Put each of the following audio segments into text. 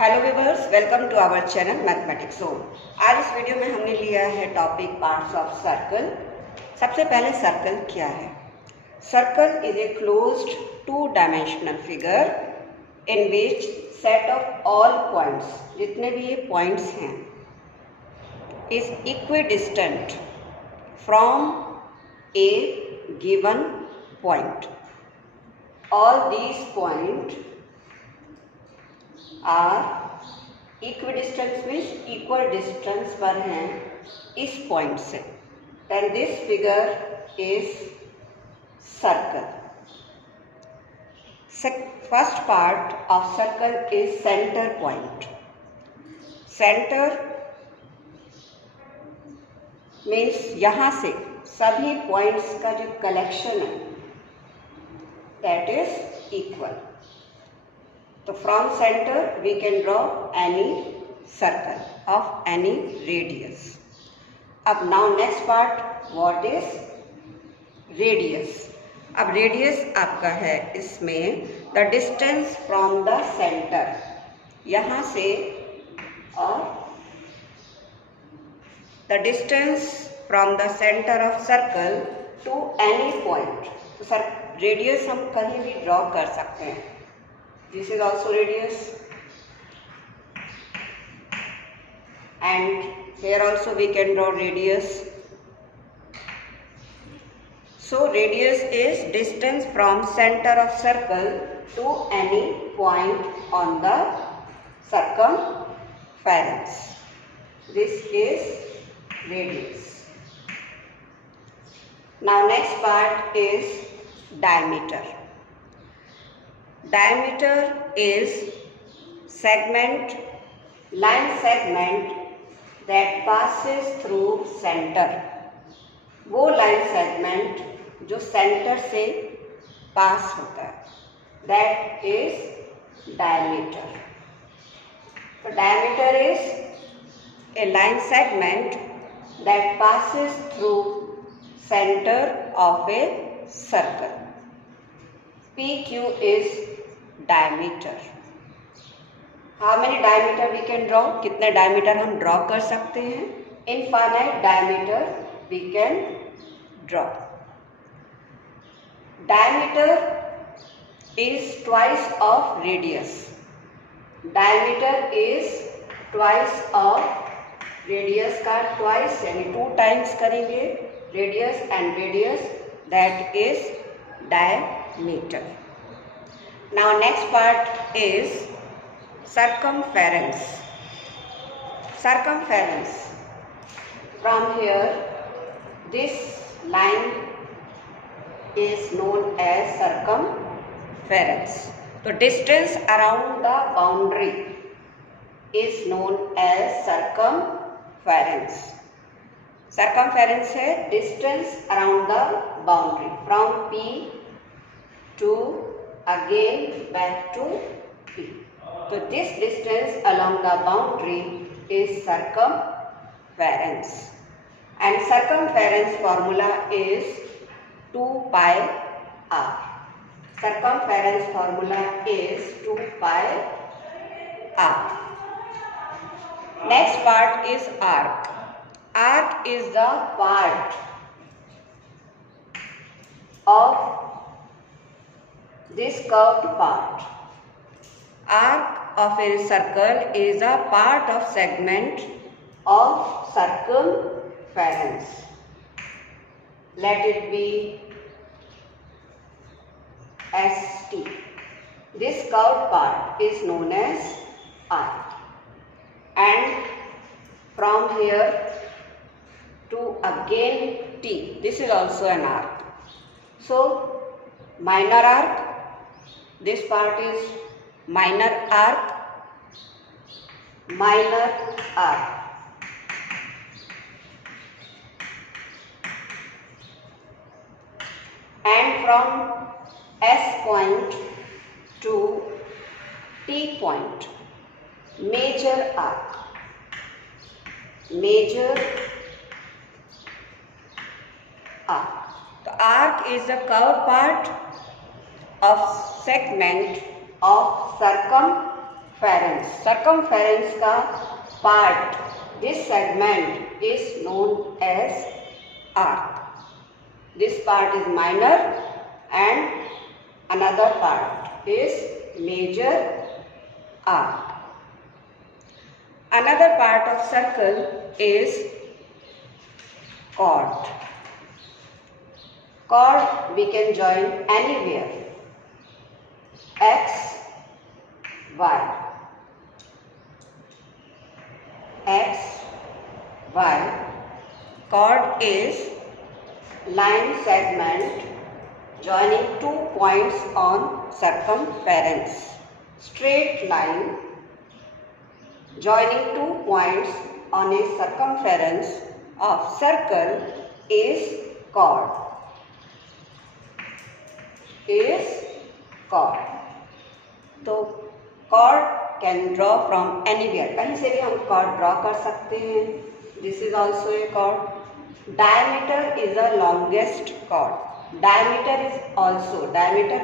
Hello viewers, welcome to our channel mathematics zone. आज इस video में हमने लिया है टॉपिक पार्ट्स ऑफ सर्कल। सबसे पहले सर्कल क्या है? Circle is a closed two dimensional figure in which set of all points, जितने भी ये पॉइंट्स हैं, is equidistant from a given point. All these point are equidistance means equal distance पर हैं इस पॉइंट से। Then this figure is circle. First part of circle is centre point. Centre means यहाँ से सभी पॉइंट्स का जो कलेक्शन है दैट इज इक्वल। तो from centre we can draw any circle of any radius. अब now next part, what is radius. अब radius आपका है इसमें the distance from the centre, यहाँ से और the distance from the centre of circle to any point. तो sir radius हम कहीं भी ड्रॉ कर सकते हैं। This is also radius, and here also we can draw radius. So radius is distance from center of circle to any point on the circumference. This is radius. Now next part is diameter. Diameter is segment, line segment that passes through center. वो line segment जो center से pass होता है, that is diameter. So diameter is a line segment that passes through center of a circle. PQ is diameter. How many diameter we can draw? कितने diameter हम draw कर सकते हैं? Infinite diameter we can draw. Diameter is twice of radius. Diameter is twice of radius का twice यानी 2 times करेंगे radius and radius, that is diameter. Now next part is circumference. Circumference. From here this line is known as circumference. So distance around the boundary is known as circumference. Circumference है distance around the boundary from P to again back to P. So this distance along the boundary is circumference, and circumference formula is 2 pi r. Circumference formula is 2 pi r. Next part is arc. Arc is the part of this curved part. Arc of a circle is a part of segment of circumference. Let it be ST. This curved part is known as arc, and from here to again T, this is also an arc. So minor arc, this part is minor arc, minor arc. And from S point to T point, major arc. Major arc. The arc is the curved part of segment of circumference. Circumference का part, this segment is known as arc. This part is minor and another part is major arc. Another part of circle is chord. Chord we can join anywhere. X, Y. X, Y. Chord is line segment joining 2 points on circumference. Straight line joining 2 points on a circumference of circle is chord. तो chord can draw from anywhere. कहीं से भी हम chord draw कर सकते हैं. This is also a chord. Diameter is the longest chord. Diameter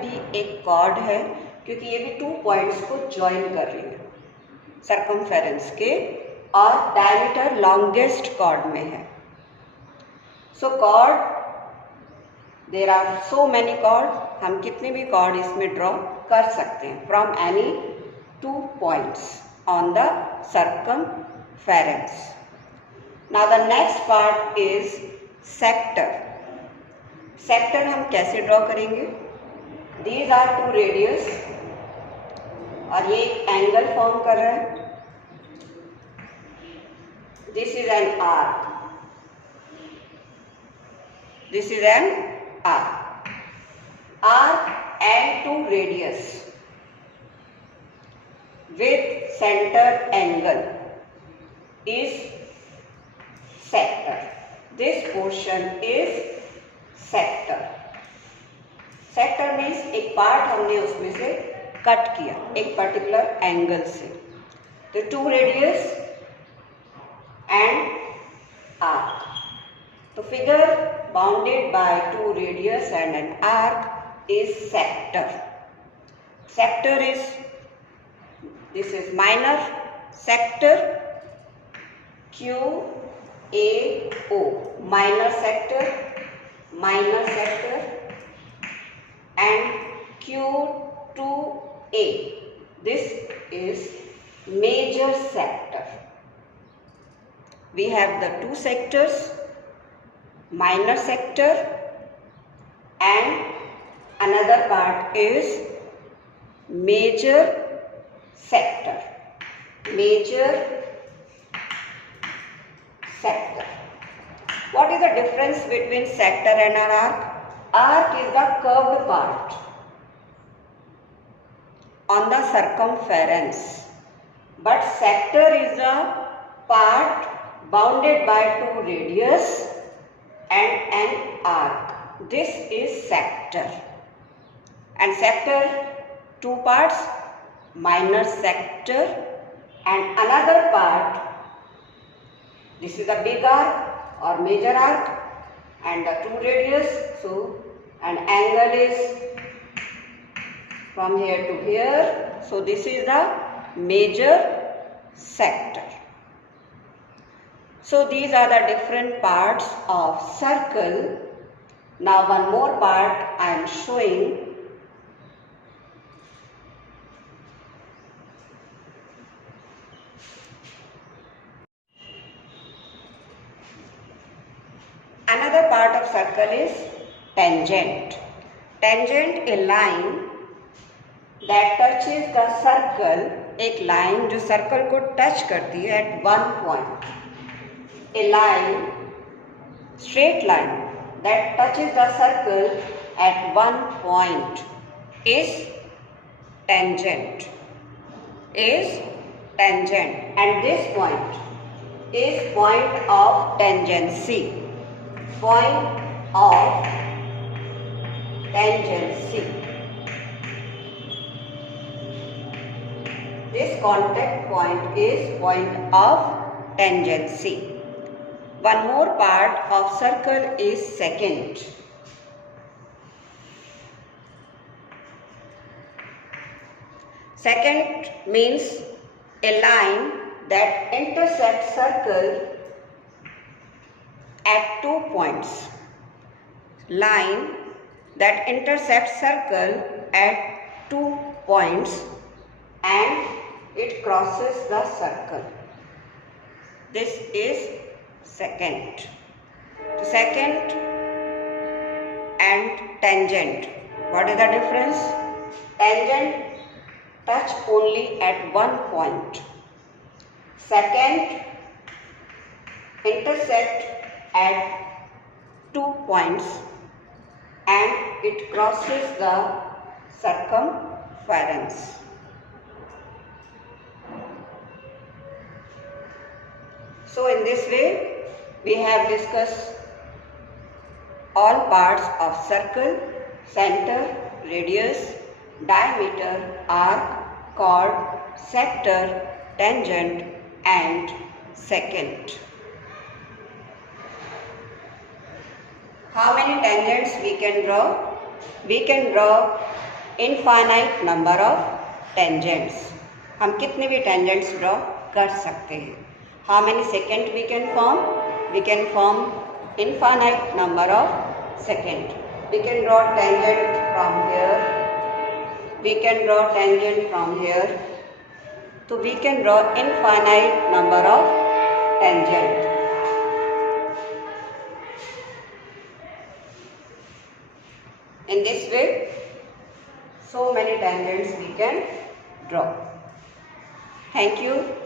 भी एक chord है क्योंकि ये भी 2 points को join कर रही है circumference के, और diameter longest chord में है. So chord, there are so many chord. हम कितने भी chord इसमें draw कर सकते हैं from any 2 points on the circumference. Now the next part is sector. Sector हम कैसे draw करेंगे? These are 2 radius और ये एक angle form कर रहा है. This is an arc. This is an arc. Arc and 2 radius with center angle is sector. This portion is sector. Sector means एक part हमने उसमें से कट किया एक particular angle से. तो 2 radius and arc. तो figure bounded by 2 radius and an arc is sector. Sector is, this is minor sector, QAO, minor sector, and Q2A, this is major sector. We have the 2 sectors, minor sector and another part is major sector. What is the difference between sector and an arc? Arc is the curved part on the circumference, but sector is the part bounded by 2 radius and an arc. This is sector. And sector, 2 parts, minor sector and another part, this is the big arc or major arc and the 2 radius, so an angle is from here to here, so this is the major sector. So these are the different parts of circle. Now one more part I am showing. Another part of circle is tangent. Tangent, a line that touches the circle, एक line जो circle को touch करती है at one point. A line, straight line that touches the circle at one point is tangent. And this point is point of tangency. This contact point is point of tangency. One more part of circle is secant. Second means a line that intersects circle at 2 points. Line that intersects circle at 2 points and it crosses the circle. This is second. The second and tangent. What is the difference? Tangent touch only at one point. Second intersect at 2 points and it crosses the circumference. So in this way we have discussed all parts of circle, center, radius, diameter, arc, chord, sector, tangent and secant. How many tangents we can draw? We can draw infinite number of tangents. हम कितने भी tangents draw कर सकते हैं. How many secant we can form? We can form infinite number of secant. We can draw tangent from here. We can draw tangent from here. So we can draw infinite number of tangent. In this way, so many tangents we can draw. Thank you.